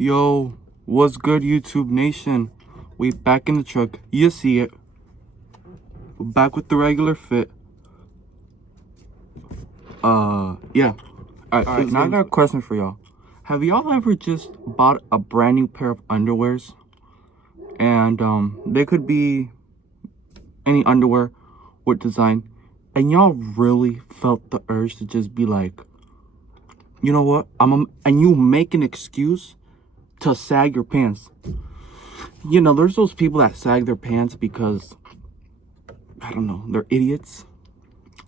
Yo, what's good, YouTube Nation? We back in the truck. You see it. We're back with the regular fit. Yeah. Alright, now I got a question for y'all. Have y'all ever just bought a brand new pair of underwears? And, they could be any underwear with design. And y'all really felt the urge to just be like, you know what? And you make an excuse to sag your pants. You know, there's those people that sag their pants because, I don't know, they're idiots.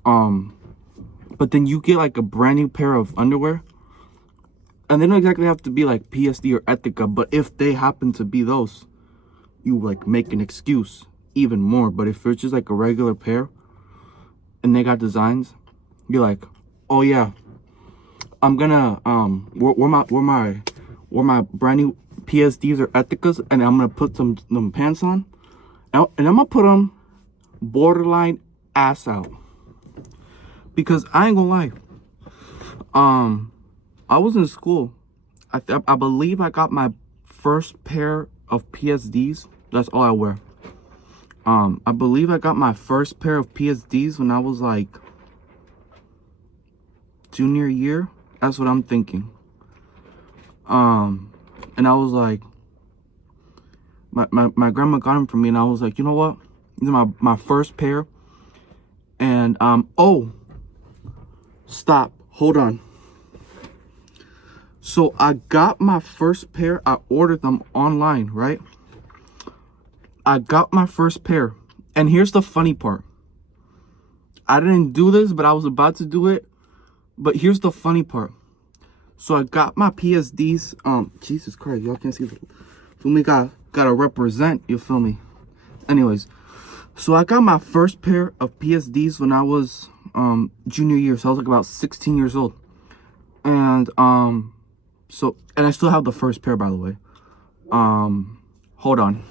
But then you get like a brand new pair of underwear, and they don't exactly have to be like PSD or Etika, but if they happen to be those, you like make an excuse even more. But if it's just like a regular pair and they got designs, you're like, oh yeah, I'm gonna wear my brand new PSDs or Ethicas, and I'm gonna put them pants on, and I'm gonna put them borderline ass out. Because I ain't gonna lie, I was in school. I believe I got my first pair of PSDs. That's all I wear. I believe I got my first pair of PSDs when I was like junior year. That's what I'm thinking. And I was like, my grandma got them for me, and I was like, you know what? These are my first pair. And oh, stop, hold on. So I got my first pair. I ordered them online, right? I got my first pair, and here's the funny part. I didn't do this, but I was about to do it. But here's the funny part. So I got my PSDs. Jesus Christ, y'all can't see the. Feel me? Gotta represent. You feel me? Anyways, so I got my first pair of PSDs when I was junior year. So I was like about 16 years old, and so I still have the first pair, by the way. Hold on.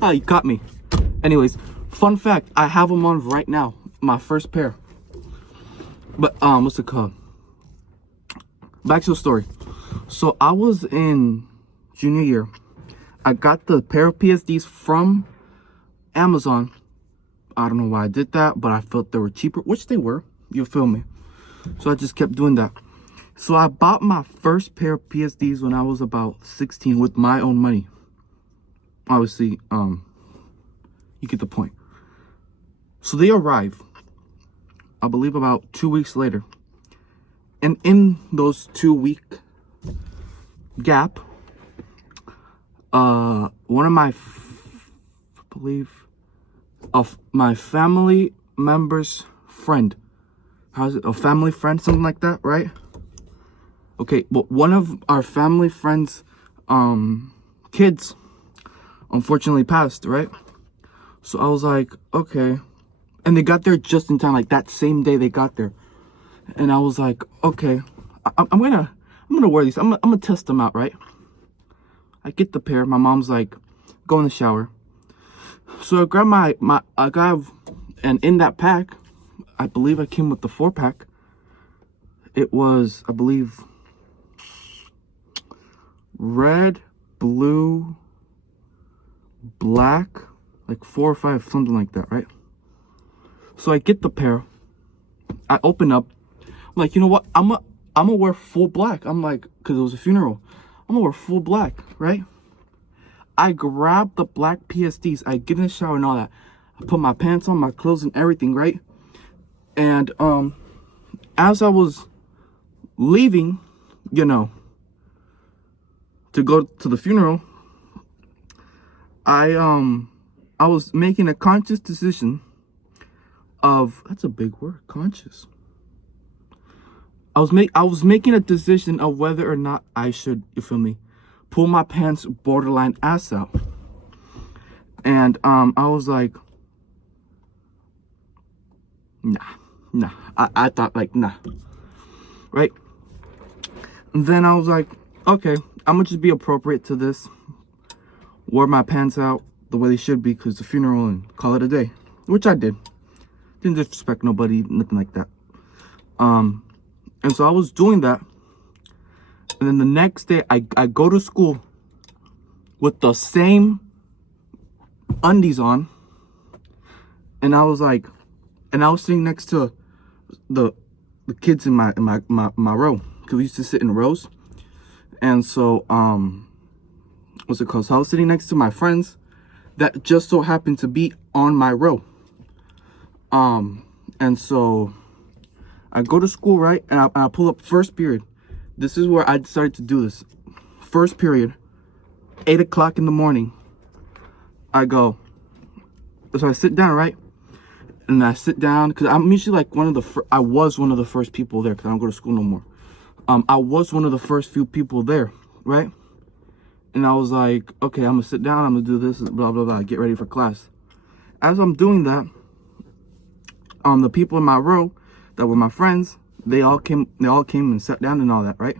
Ah, you caught me. Anyways, fun fact, I have them on right now. My first pair. But, what's it called? Back to the story. So, I was in junior year. I got the pair of PSDs from Amazon. I don't know why I did that, but I felt they were cheaper, which they were. You feel me? So, I just kept doing that. So, I bought my first pair of PSDs when I was about 16 with my own money. Obviously, you get the point. So they arrive, I believe, about 2 weeks later. And in those 2-week gap, one of my family members' friend, how's it, a family friend, something like that, right? Okay, well, one of our family friends' kids unfortunately passed, right? So I was like, okay. And they got there just in time, like that same day they got there. And I was like, okay, I'm gonna wear these. I'm gonna test them out, right? I get the pair. My mom's like, go in the shower. So I grab and in that pack, I believe I came with the 4-pack. It was, I believe, red, blue, black, like 4 or 5, something like that, right? So I get the pair. I open up. I'm like, you know what? I'm gonna wear full black. I'm like, because it was a funeral. I'm gonna wear full black, right? I grab the black PSDs. I get in the shower and all that. I put my pants on, my clothes and everything, right? And as I was leaving, you know, to go to the funeral, I was making a conscious decision of, that's a big word, conscious. I was making a decision of whether or not I should, you feel me, pull my pants borderline ass out. And I was like, nah. I thought like, nah. Right? And then I was like, okay, I'm gonna just be appropriate to this. Wear my pants out the way they should be, because the funeral, and call it a day. Which I did. Didn't disrespect nobody, nothing like that. And so I was doing that. And then the next day, I go to school with the same undies on. And I was like, and I was sitting next to the kids in my row, because we used to sit in rows. And so what's it called? So I was sitting next to my friends that just so happened to be on my row. And so I go to school, right? And I pull up first period. This is where I decided to do this. First period, 8 o'clock in the morning. I go, so I sit down, right? And I sit down, because I'm usually like I was one of the first people there, because I don't go to school no more. I was one of the first few people there, right? And I was like, okay, I'm gonna sit down, I'm gonna do this, blah, blah, blah, get ready for class. As I'm doing that, the people in my row that were my friends, they all came and sat down and all that, right?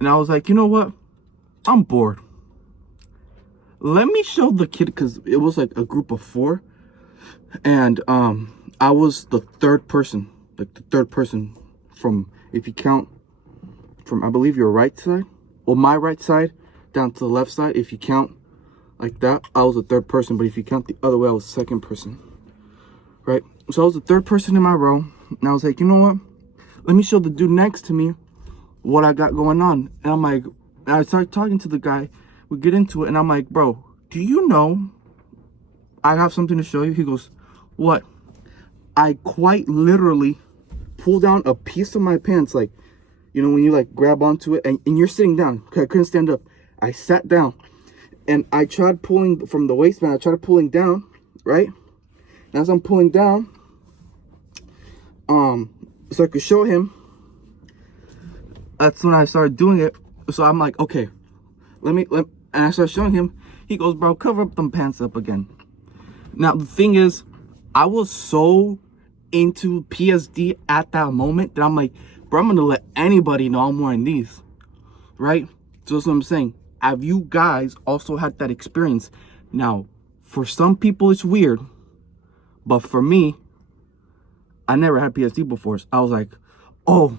And I was like, you know what? I'm bored. Let me show the kid, because it was like a group of 4. And I was the third person, from, if you count from, I believe, your right side, or my right side, down to the left side. If you count like that, I was the third person. But if you count the other way, I was the second person, right? So I was the third person in my row. And I was like, you know what? Let me show the dude next to me what I got going on. And I'm like, I started talking to the guy. We get into it. And I'm like, bro, do you know I have something to show you? He goes, what? I quite literally pulled down a piece of my pants, like, you know, when you like grab onto it and you're sitting down. Okay, I couldn't stand up. I sat down and I tried pulling from the waistband. I tried pulling down, right? And as I'm pulling down, so I could show him, that's when I started doing it. So I'm like, okay, and I started showing him. He goes, bro, cover up them pants up again. Now, the thing is, I was so into PSD at that moment that I'm like, bro, I'm going to let anybody know I'm wearing these, right? So that's what I'm saying. Have you guys also had that experience? Now, for some people, it's weird. But for me, I never had PSD before. So I was like, oh,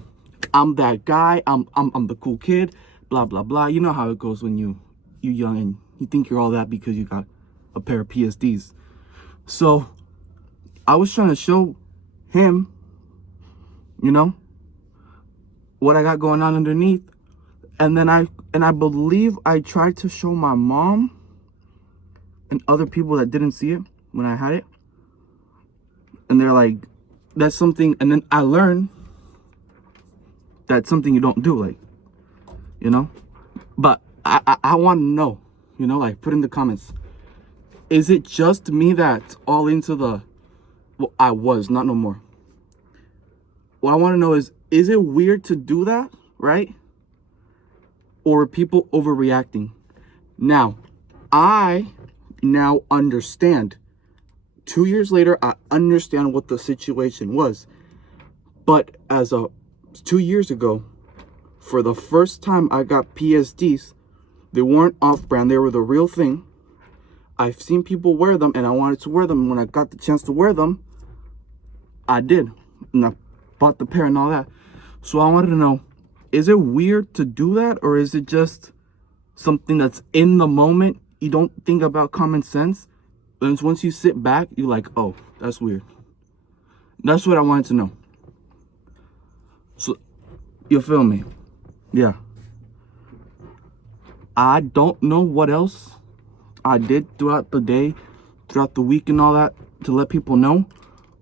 I'm that guy. I'm the cool kid, blah, blah, blah. You know how it goes when you're young and you think you're all that because you got a pair of PSDs. So I was trying to show him, you know, what I got going on underneath. And then I believe I tried to show my mom and other people that didn't see it when I had it. And they're like, that's something. And then I learned that's something you don't do, like, you know. But I want to know, you know, like, put in the comments, is it just me that's all into the, well, I was, not no more. What I want to know is it weird to do that, right? Or are people overreacting? Now, I now understand. 2 years later, I understand what the situation was. But as 2 years ago, for the first time I got PSDs, they weren't off-brand, they were the real thing. I've seen people wear them and I wanted to wear them. And when I got the chance to wear them, I did. And I bought the pair and all that. So I wanted to know, is it weird to do that? Or is it just something that's in the moment? You don't think about common sense. And once you sit back, you're like, oh, that's weird. That's what I wanted to know. So, you feel me? Yeah. I don't know what else I did throughout the day, throughout the week and all that to let people know.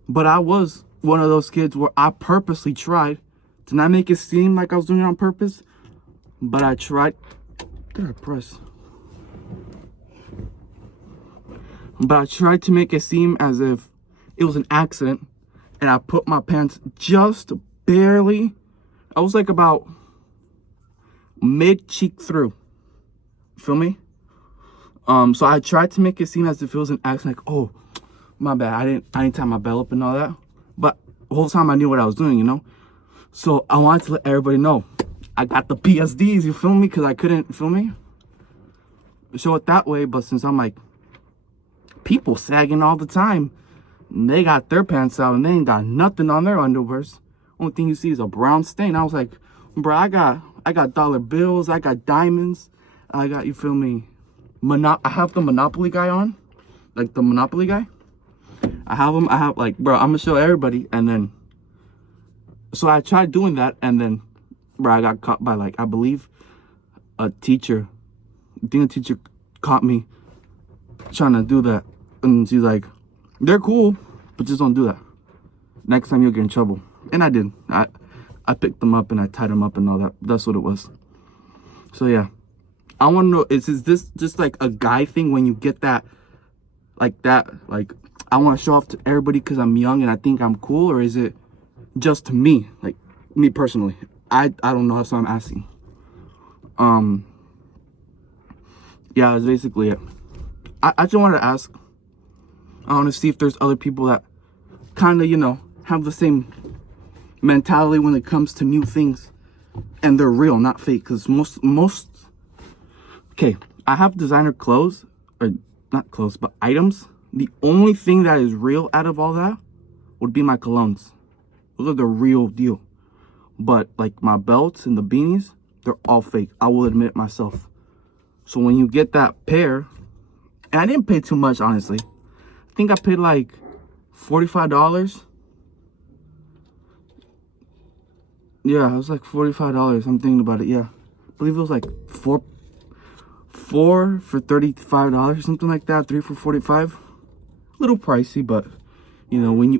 But I was one of those kids where I purposely tried to not make it seem like I was doing it on purpose. But I tried. Did I press? But I tried to make it seem as if it was an accident. And I put my pants just barely. I was like about mid-cheek through. Feel me? So I tried to make it seem as if it was an accident, like, oh, my bad, I didn't tie my belt up and all that. But the whole time I knew what I was doing, you know. So I wanted to let everybody know I got the PSDs, you feel me? Because I couldn't, feel me, show it that way. But since I'm like, people sagging all the time, they got their pants out and they ain't got nothing on their underwears. Only thing you see is a brown stain. I was like, bro, I got dollar bills, I got diamonds, I got, you feel me, I have the Monopoly guy on, like the Monopoly guy. I have like, bro, I'm gonna show everybody. And then, so I tried doing that, and then, bro, I got caught by, like, I believe a teacher. I think a teacher caught me trying to do that, and she's like, they're cool, but just don't do that. Next time you'll get in trouble. And I did. I picked them up and I tied them up and all that. That's what it was. So yeah, I want to know, is this just like a guy thing when you get that, like I want to show off to everybody because I'm young and I think I'm cool, or is it just me, like me personally? I don't know, so I'm asking. Yeah, that's basically it. I just wanted to ask. I want to see if there's other people that kind of, you know, have the same mentality when it comes to new things, and they're real, not fake. Because most okay, I have designer clothes, or not clothes, but items. The only thing that is real out of all that would be my colognes. Those are the real deal. But like my belts and the beanies, they're all fake. I will admit it myself. So when you get that pair, and I didn't pay too much, honestly. I think I paid like $45. Yeah, it was like $45. I'm thinking about it. Yeah, I believe it was like four for $35, something like that. 3 for $45. A little pricey, but you know, when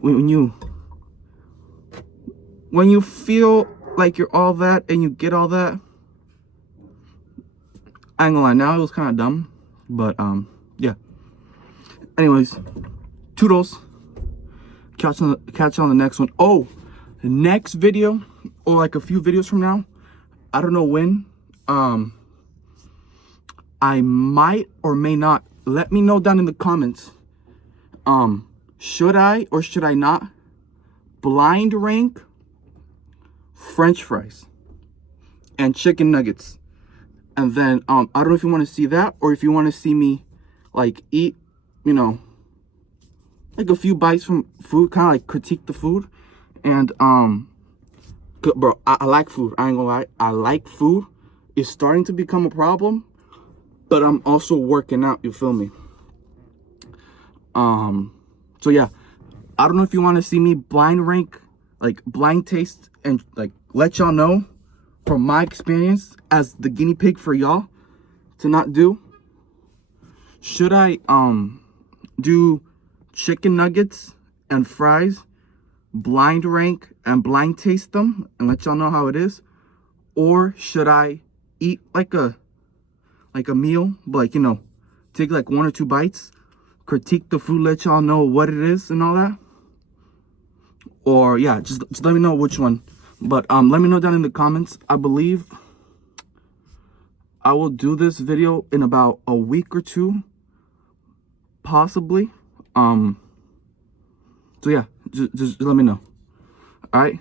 you feel like you're all that and you get all that, I ain't gonna lie. Now it was kind of dumb, but yeah. Anyways, toodles. Catch on the next one. Oh, the next video, or like a few videos from now, I don't know when, I might or may not, let me know down in the comments, should I or should I not blind rank French fries and chicken nuggets? And then I don't know if you want to see that, or if you want to see me like eat, you know, like a few bites from food, kind of like critique the food. And bro, I like food. I ain't gonna lie, I like food. It's starting to become a problem, but I'm also working out, you feel me? So yeah, I don't know if you want to see me blind rank, like blind taste, and like let y'all know from my experience as the guinea pig for y'all to not do. Should I do chicken nuggets and fries, blind rank and blind taste them and let y'all know how it is? Or should I eat like a meal, but like, you know, take like 1 or 2 bites, critique the food, let y'all know what it is and all that? Or yeah, just let me know which one. But let me know down in the comments. I believe I will do this video in about a week or 2, possibly. So yeah, just let me know. All right.